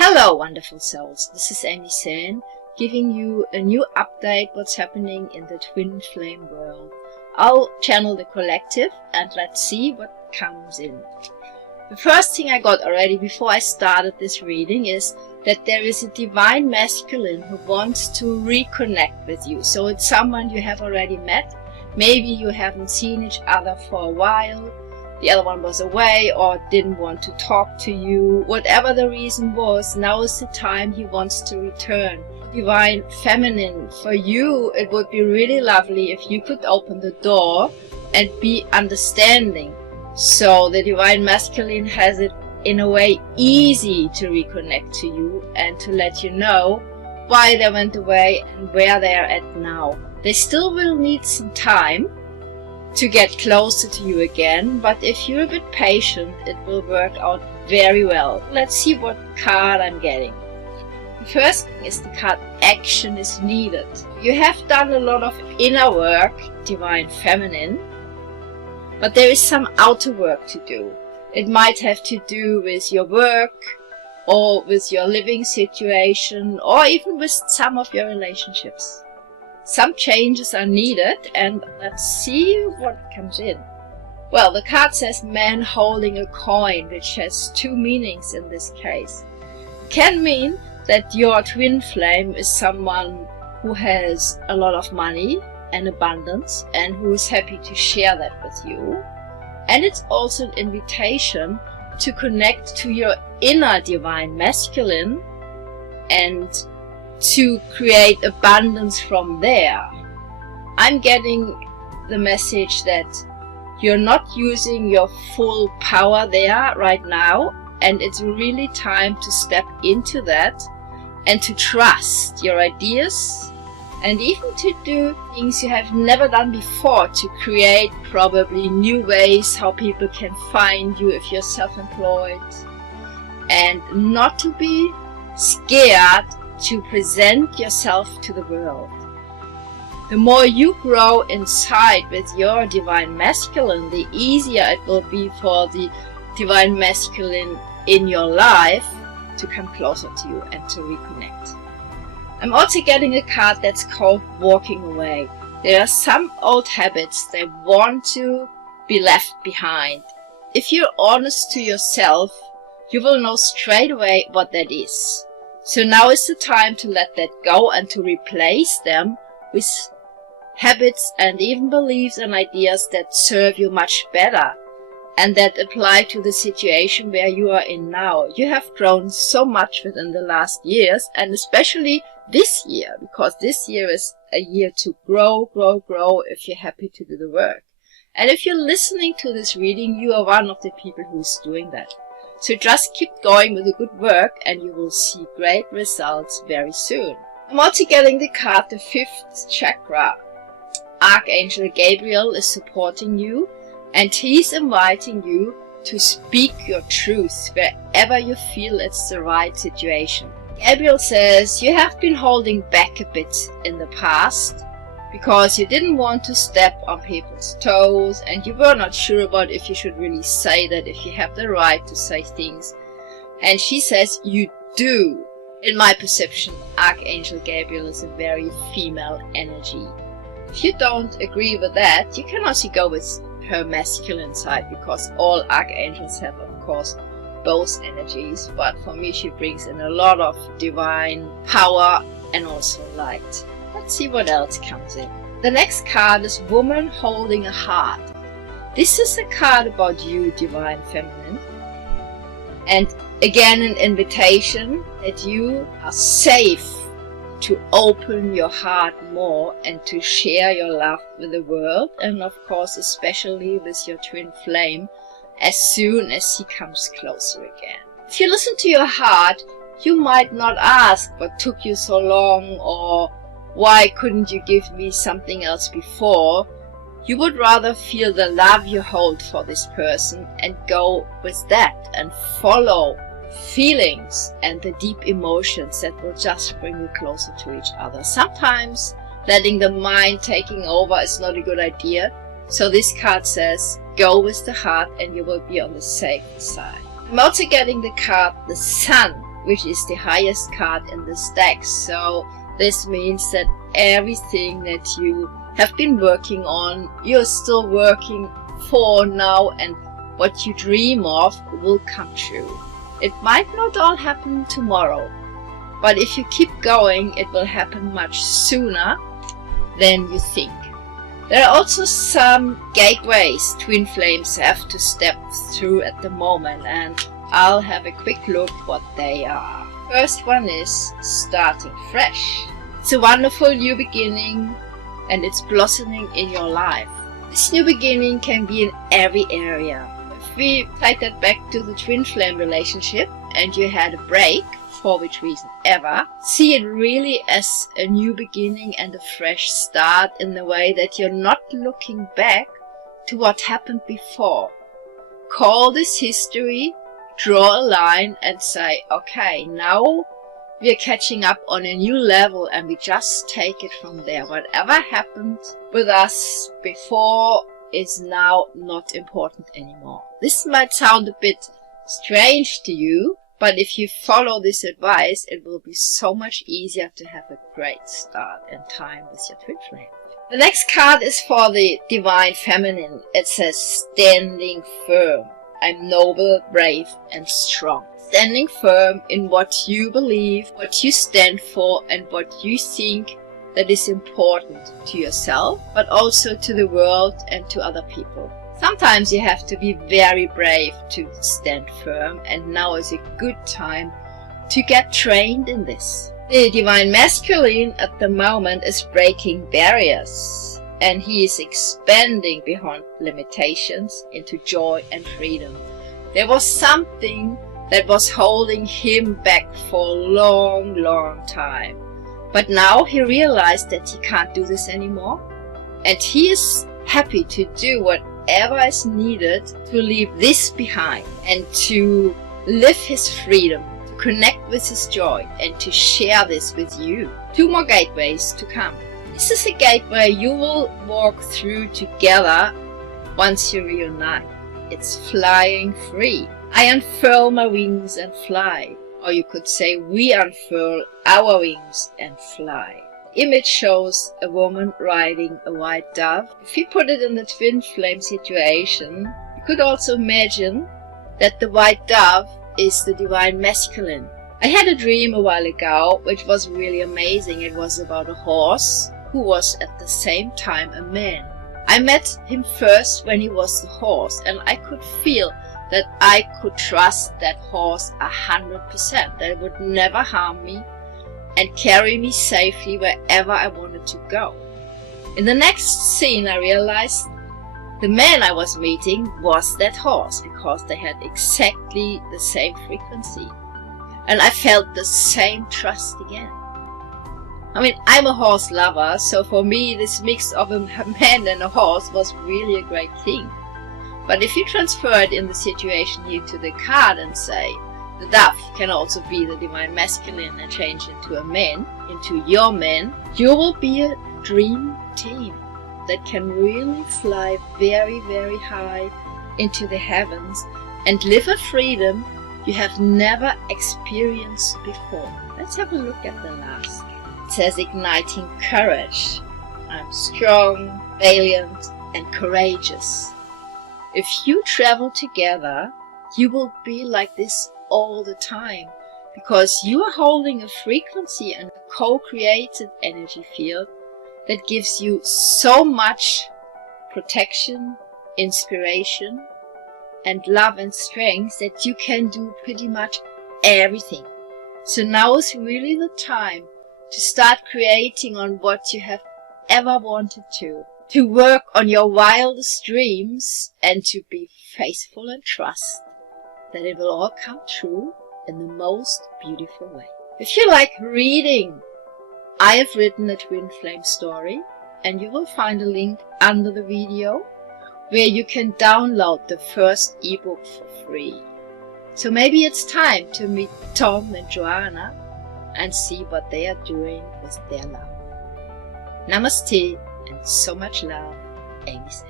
Hello wonderful souls, this is Amy Sen, giving you a new update what's happening in the twin flame world. I'll channel the collective and let's see what comes in. The first thing I got already before I started this reading is that there is a divine masculine who wants to reconnect with you. So it's someone you have already met. Maybe you haven't seen each other for a while. The other one was away or didn't want to talk to you. Whatever the reason was, now is the time he wants to return. Divine feminine, for you it would be really lovely if you could open the door and be understanding. So the divine masculine has it in a way easy to reconnect to you and to let you know why they went away and where they are at now. They still will need some time to get closer to you again, but if you're a bit patient, it will work out very well. Let's see what card I'm getting. The first thing is the card Action is Needed. You have done a lot of inner work, divine feminine, but there is some outer work to do. It might have to do with your work or with your living situation or even with some of your relationships. Some changes are needed, and let's see what comes in. Well, the card says man holding a coin, which has two meanings in this case. It can mean that your twin flame is someone who has a lot of money and abundance and who is happy to share that with you. And it's also an invitation to connect to your inner divine masculine and to create abundance from there. I'm getting the message that you're not using your full power there right now, and it's really time to step into that and to trust your ideas and even to do things you have never done before, to create probably new ways how people can find you if you're self-employed, and not to be scared to present yourself to the world. The more you grow inside with your divine masculine, the easier it will be for the divine masculine in your life to come closer to you and to reconnect. I'm also getting a card that's called Walking Away. There are some old habits that want to be left behind. If you're honest to yourself, you will know straight away what that is. So now is the time to let that go and to replace them with habits and even beliefs and ideas that serve you much better and that apply to the situation where you are in now. You have grown so much within the last years, and especially this year, because this year is a year to grow if you're happy to do the work. And if you're listening to this reading, you are one of the people who's doing that. So just keep going with the good work and you will see great results very soon. I'm also getting the card, the 5th chakra. Archangel Gabriel is supporting you and he's inviting you to speak your truth wherever you feel it's the right situation. Gabriel says you have been holding back a bit in the past because you didn't want to step on people's toes and you were not sure about if you should really say that, if you have the right to say things. And she says you do. In my perception, Archangel Gabriel is a very female energy. If you don't agree with that, you can also go with her masculine side, because all archangels have, of course, both energies. But for me, she brings in a lot of divine power and also light. Let's see what else comes in. The next card is Woman Holding a Heart. This is a card about you, divine feminine. And again, an invitation that you are safe to open your heart more and to share your love with the world, and of course especially with your twin flame as soon as he comes closer again. If you listen to your heart, you might not ask what took you so long or why couldn't you give me something else before. You would rather feel the love you hold for this person and go with that and follow feelings and the deep emotions that will just bring you closer to each other. Sometimes letting the mind taking over is not a good idea. So this card says go with the heart and you will be on the safe side. I'm also getting the card the Sun, which is the highest card in the deck. So this means that everything that you have been working on, you're still working for now, and what you dream of will come true. It might not all happen tomorrow, but if you keep going, it will happen much sooner than you think. There are also some gateways twin flames have to step through at the moment, and I'll have a quick look what they are. First one is starting fresh. It's a wonderful new beginning, and it's blossoming in your life. This new beginning can be in every area. If we take that back to the twin flame relationship and you had a break, for which reason ever, see it really as a new beginning and a fresh start, in the way that you're not looking back to what happened before. Call this history, draw a line and say, okay, now we are catching up on a new level, and we just take it from there. Whatever happened with us before is now not important anymore. This might sound a bit strange to you, but if you follow this advice, it will be so much easier to have a great start and time with your twin flame. The next card is for the Divine Feminine. It says standing firm. I'm noble, brave, and strong. Standing firm in what you believe, what you stand for, and what you think that is important to yourself, but also to the world and to other people. Sometimes you have to be very brave to stand firm, and now is a good time to get trained in this. The Divine Masculine at the moment is breaking barriers, and he is expanding beyond limitations into joy and freedom. There was something that was holding him back for a long time, but now he realized that he can't do this anymore, and he is happy to do whatever is needed to leave this behind and to live his freedom, to connect with his joy, and to share this with you. 2 more gateways to come. This is a gateway you will walk through together once you reunite. It's flying free. I unfurl my wings and fly. Or you could say we unfurl our wings and fly. The image shows a woman riding a white dove. If you put it in the twin flame situation, you could also imagine that the white dove is the Divine Masculine. I had a dream a while ago which was really amazing. It was about a horse who was at the same time a man. I met him first when he was the horse, and I could feel that I could trust that horse 100%, that it would never harm me and carry me safely wherever I wanted to go. In the next scene I realized the man I was meeting was that horse, because they had exactly the same frequency. And I felt the same trust again. I mean, I'm a horse lover, so for me this mix of a man and a horse was really a great thing. But if you transfer it in the situation here to the card and say, the dove can also be the Divine Masculine and change into a man, into your man, you will be a dream team that can really fly very high into the heavens and live a freedom you have never experienced before. Let's have a look at the last. It says igniting courage. I'm strong, valiant, and courageous. If you travel together, you will be like this all the time, because you are holding a frequency and a co-created energy field that gives you so much protection, inspiration, and love and strength that you can do pretty much everything. So now is really the time to start creating on what you have ever wanted to work on your wildest dreams, and to be faithful and trust that it will all come true in the most beautiful way. If you like reading, I have written a twin flame story, and you will find a link under the video where you can download the first ebook for free. So maybe it's time to meet Tom and Joanna and see what they are doing with their love. Namaste and so much love, Amy said.